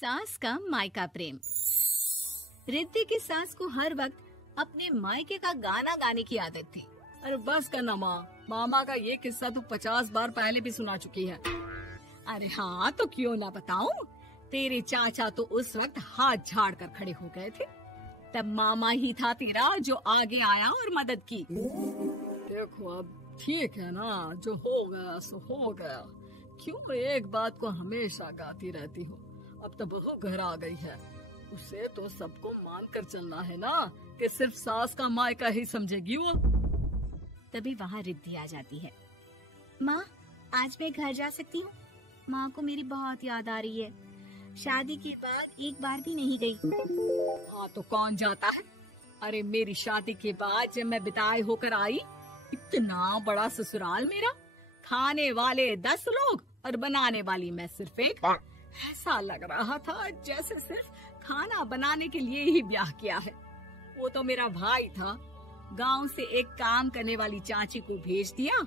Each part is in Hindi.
सास का मायका प्रेम। रिद्धि की सास को हर वक्त अपने मायके का गाना गाने की आदत थी। अरे बस करना माँ, मामा का ये किस्सा तू 50 बार पहले भी सुना चुकी है। अरे हाँ, तो क्यों ना बताऊं। तेरे चाचा तो उस वक्त हाथ झाड़ कर खड़े हो गए थे। तब मामा ही था तेरा जो आगे आया और मदद की। देखो अब ठीक है ना, जो हो गया सो हो गया। क्यों एक बात को हमेशा गाती रहती हो। अब तो बहू घर आ गई है, उसे तो सबको मान कर चलना है ना कि सिर्फ सास का मायका ही समझेगी वो। तभी वहाँ रिद्धि आ जाती है। माँ, आज मैं घर जा सकती हूँ? माँ को मेरी बहुत याद आ रही है। शादी के बाद एक बार भी नहीं गई। हाँ तो कौन जाता है। अरे मेरी शादी के बाद जब मैं विदाई होकर आई, इतना बड़ा ससुराल मेरा, खाने वाले 10 लोग और बनाने वाली मैं सिर्फ एक। ऐसा लग रहा था जैसे सिर्फ खाना बनाने के लिए ही ब्याह किया है। वो तो मेरा भाई था, गांव से एक काम करने वाली चाची को भेज दिया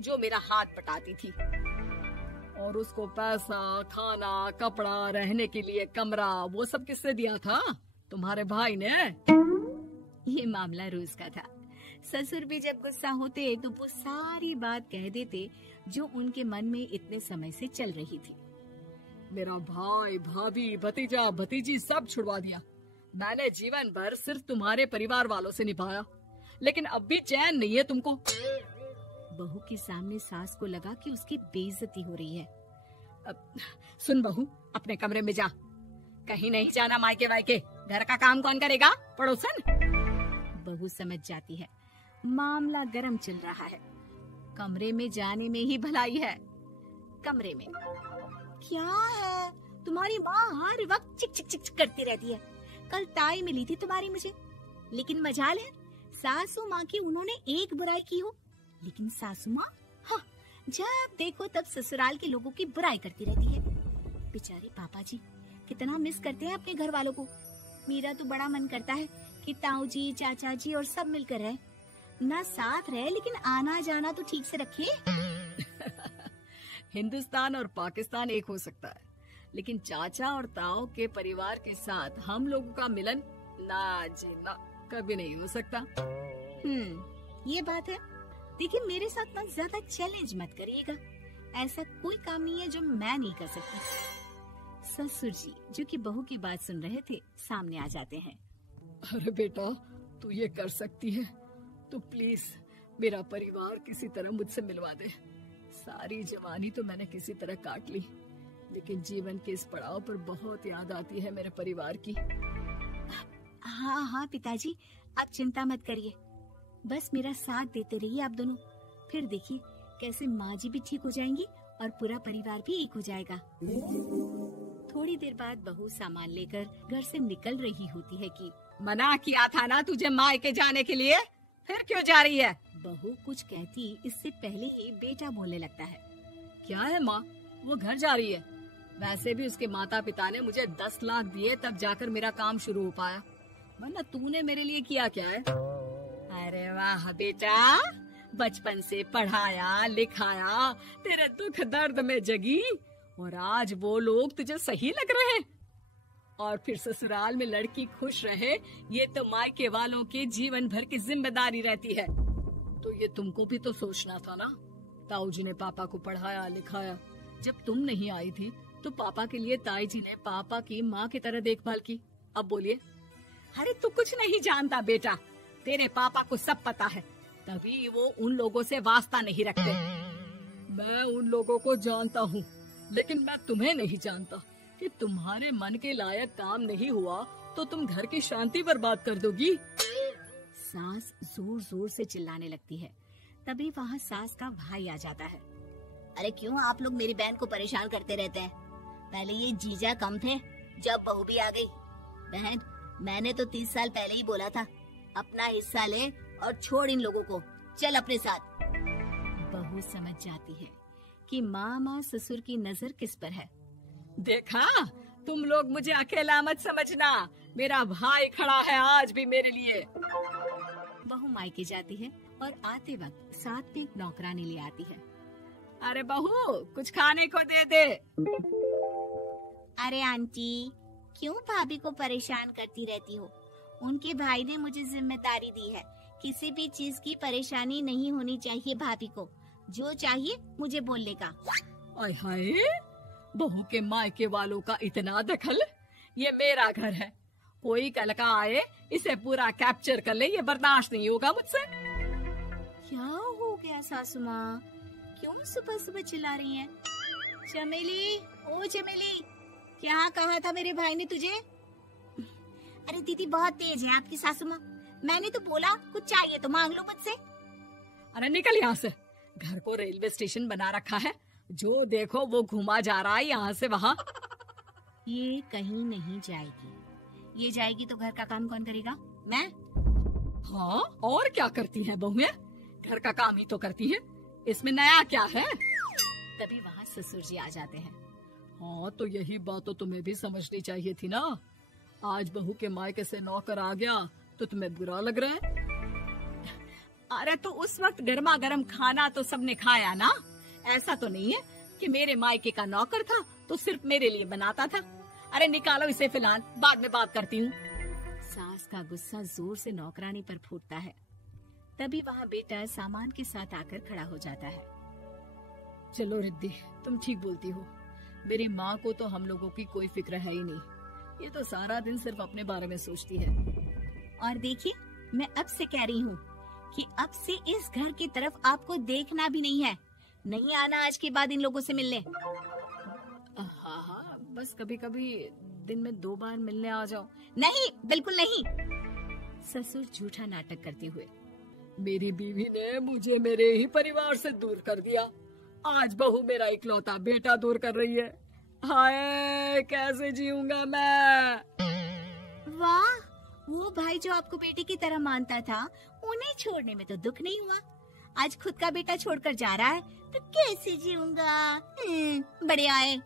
जो मेरा हाथ पटाती थी, और उसको पैसा, खाना, कपड़ा, रहने के लिए कमरा, वो सब किसने दिया था? तुम्हारे भाई ने। ये मामला रोज का था। ससुर भी जब गुस्सा होते तो वो सारी बात कह देते जो उनके मन में इतने समय से चल रही थी। मेरा भाई, भाभी, भतीजा, भतीजी सब छुड़वा दिया। मैंने जीवन भर सिर्फ तुम्हारे परिवार वालों से निभाया, लेकिन अब भी चैन नहीं है तुमको। बहू के सामने सास को लगा कि उसकी बेइज्जती हो रही है। अब सुन बहू, अपने कमरे में जा, कहीं नहीं जाना मायके वायके। घर का काम कौन करेगा? पड़ोसन। बहू समझ जाती है मामला गर्म चल रहा है। कमरे में जाने में ही भलाई है। कमरे में क्या है? तुम्हारी माँ हर वक्त चिक चिक चिक करती रहती है। कल ताई मिली थी तुम्हारी मुझे, लेकिन मजाल है सासू माँ की उन्होंने एक बुराई की हो, लेकिन सासू माँ हाँ, जब देखो तब ससुराल के लोगों की बुराई करती रहती है। बेचारे पापा जी कितना मिस करते हैं अपने घर वालों को। मेरा तो बड़ा मन करता है कि ताऊ जी, चाचा जी और सब मिलकर रहे, ना साथ रहे लेकिन आना जाना तो ठीक से रखे। हिंदुस्तान और पाकिस्तान एक हो सकता है, लेकिन चाचा और ताऊ के परिवार के साथ हम लोगों का मिलन ना जी ना कभी नहीं हो सकता। ये बात है। देखिए मेरे साथ ना ज्यादा चैलेंज मत करिएगा। ऐसा कोई काम नहीं है जो मैं नहीं कर सकती। ससुर जी जो कि बहू की बात सुन रहे थे सामने आ जाते हैं। अरे बेटा, तू ये कर सकती है तो प्लीज मेरा परिवार किसी तरह मुझसे मिलवा दे। सारी जवानी तो मैंने किसी तरह काट ली, लेकिन जीवन के इस पड़ाव पर बहुत याद आती है मेरे परिवार की। हाँ हाँ पिताजी, आप चिंता मत करिए, बस मेरा साथ देते रहिए आप दोनों। फिर देखिए कैसे माँ जी भी ठीक हो जाएंगी और पूरा परिवार भी एक हो जाएगा। थोड़ी देर बाद बहू सामान लेकर घर से निकल रही होती है कि मना किया था ना तुझे मायके जाने के लिए, फिर क्यों जा रही है? बहू कुछ कहती इससे पहले ही बेटा बोलने लगता है। क्या है माँ, वो घर जा रही है। वैसे भी उसके माता पिता ने मुझे 10 लाख दिए तब जाकर मेरा काम शुरू हो पाया, वरना तूने मेरे लिए किया क्या है? अरे वाह बेटा, बचपन से पढ़ाया लिखाया, तेरे दुख दर्द में जगी, और आज वो लोग तुझे सही लग रहे हैं। और फिर ससुराल में लड़की खुश रहे, ये तो मायके वालों की जीवन भर की जिम्मेदारी रहती है। तो ये तुमको भी तो सोचना था ना। ताऊ जी ने पापा को पढ़ाया लिखाया, जब तुम नहीं आई थी तो पापा के लिए ताई जी ने पापा की माँ की तरह देखभाल की। अब बोलिए। अरे तू कुछ नहीं जानता बेटा, तेरे पापा को सब पता है, तभी वो उन लोगों से वास्ता नहीं रखते। मैं उन लोगों को जानता हूँ, लेकिन मैं तुम्हें नहीं जानता कि तुम्हारे मन के लायक काम नहीं हुआ तो तुम घर की शांति बर्बाद कर दोगी। सास जोर जोर से चिल्लाने लगती है। तभी वहाँ सास का भाई आ जाता है। अरे क्यों आप लोग मेरी बहन को परेशान करते रहते हैं? पहले ये जीजा कम थे, जब बहू भी आ गई। बहन, मैंने तो 30 साल पहले ही बोला था, अपना हिस्सा ले और छोड़ इन लोगों को, चल अपने साथ। बहू समझ जाती है कि मामा ससुर की नजर किस पर है। देखा, तुम लोग मुझे अकेला मत समझना, मेरा भाई खड़ा है आज भी मेरे लिए। बहू मायके जाती है और आते वक्त साथ में एक नौकरानी ले आती है। अरे बहू, कुछ खाने को दे दे। अरे आंटी, क्यों भाभी को परेशान करती रहती हो? उनके भाई ने मुझे जिम्मेदारी दी है, किसी भी चीज की परेशानी नहीं होनी चाहिए भाभी को। जो चाहिए मुझे बोलने का। आय हाय, बहू के मायके वालों का इतना दखल। ये मेरा घर है, कोई कल का आए इसे पूरा कैप्चर कर ले, ये बर्दाश्त नहीं होगा मुझसे। क्या हो गया सासू माँ, क्यों सुबह सुबह चिल्ला रही हैं? चमेली, ओ चमेली, क्या कहा था मेरे भाई ने तुझे? अरे दीदी बहुत तेज है आपकी सासू माँ, मैंने तो बोला कुछ चाहिए तो मांग लो मुझसे। अरे निकल यहाँ से, घर को रेलवे स्टेशन बना रखा है, जो देखो वो घुमा जा रहा है यहाँ से वहाँ। ये कहीं नहीं जाएगी, ये जाएगी तो घर का काम कौन करेगा? मैं। हाँ, और क्या करती है बहुएं? घर का काम ही तो करती है, इसमें नया क्या है? तभी वहाँ ससुर जी आ जाते हैं। हाँ, तो यही बात तो तुम्हें भी समझनी चाहिए थी ना। आज बहू के मायके से नौकर आ गया तो तुम्हें बुरा लग रहा है? अरे तो उस वक्त गर्मा गर्म खाना तो सबने खाया ना। ऐसा तो नहीं है कि मेरे मायके का नौकर था तो सिर्फ मेरे लिए बनाता था। अरे निकालो इसे, फिलहाल बाद में बात करती हूँ। सास का गुस्सा जोर से नौकरानी पर फूटता है। तभी वहाँ बेटा सामान के साथ आकर खड़ा हो जाता है। चलो रिद्धि, तुम ठीक बोलती हो। मेरी माँ को तो हम लोगों की कोई फिक्र है ही नहीं, ये तो सारा दिन सिर्फ अपने बारे में सोचती है। और देखिए, मैं अब से कह रही हूँ कि अब से इस घर की तरफ आपको देखना भी नहीं है। नहीं आना आज के बाद इन लोगों से मिलने। हाँ हाँ, बस कभी कभी दिन में 2 बार मिलने आ जाओ। नहीं, बिल्कुल नहीं। ससुर झूठा नाटक करते हुए। मेरी बीवी ने मुझे मेरे ही परिवार से दूर कर दिया, आज बहू मेरा इकलौता बेटा दूर कर रही है। हाय, कैसे जीऊंगा मैं? वाह, वो भाई जो आपको बेटे की तरह मानता था, उन्हें छोड़ने में तो दुख नहीं हुआ। आज खुद का बेटा छोड़कर जा रहा है तो कैसे जीऊंगा? बढ़िया है।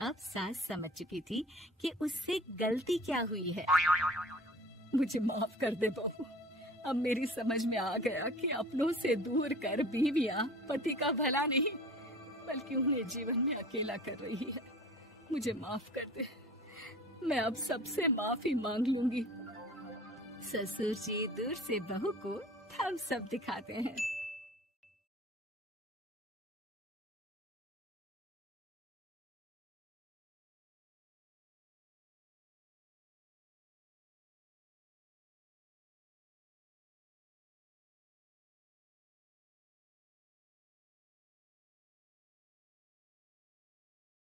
अब सास समझ चुकी थी कि उससे गलती क्या हुई है। मुझे माफ कर दे बहू, अब मेरी समझ में आ गया कि अपनों से दूर कर बीवियां पति का भला नहीं बल्कि उन्हें जीवन में अकेला कर रही है। मुझे माफ कर दे, मैं अब सबसे माफी मांग लूंगी। ससुर जी दूर से बहू को थम्स अप दिखाते हैं।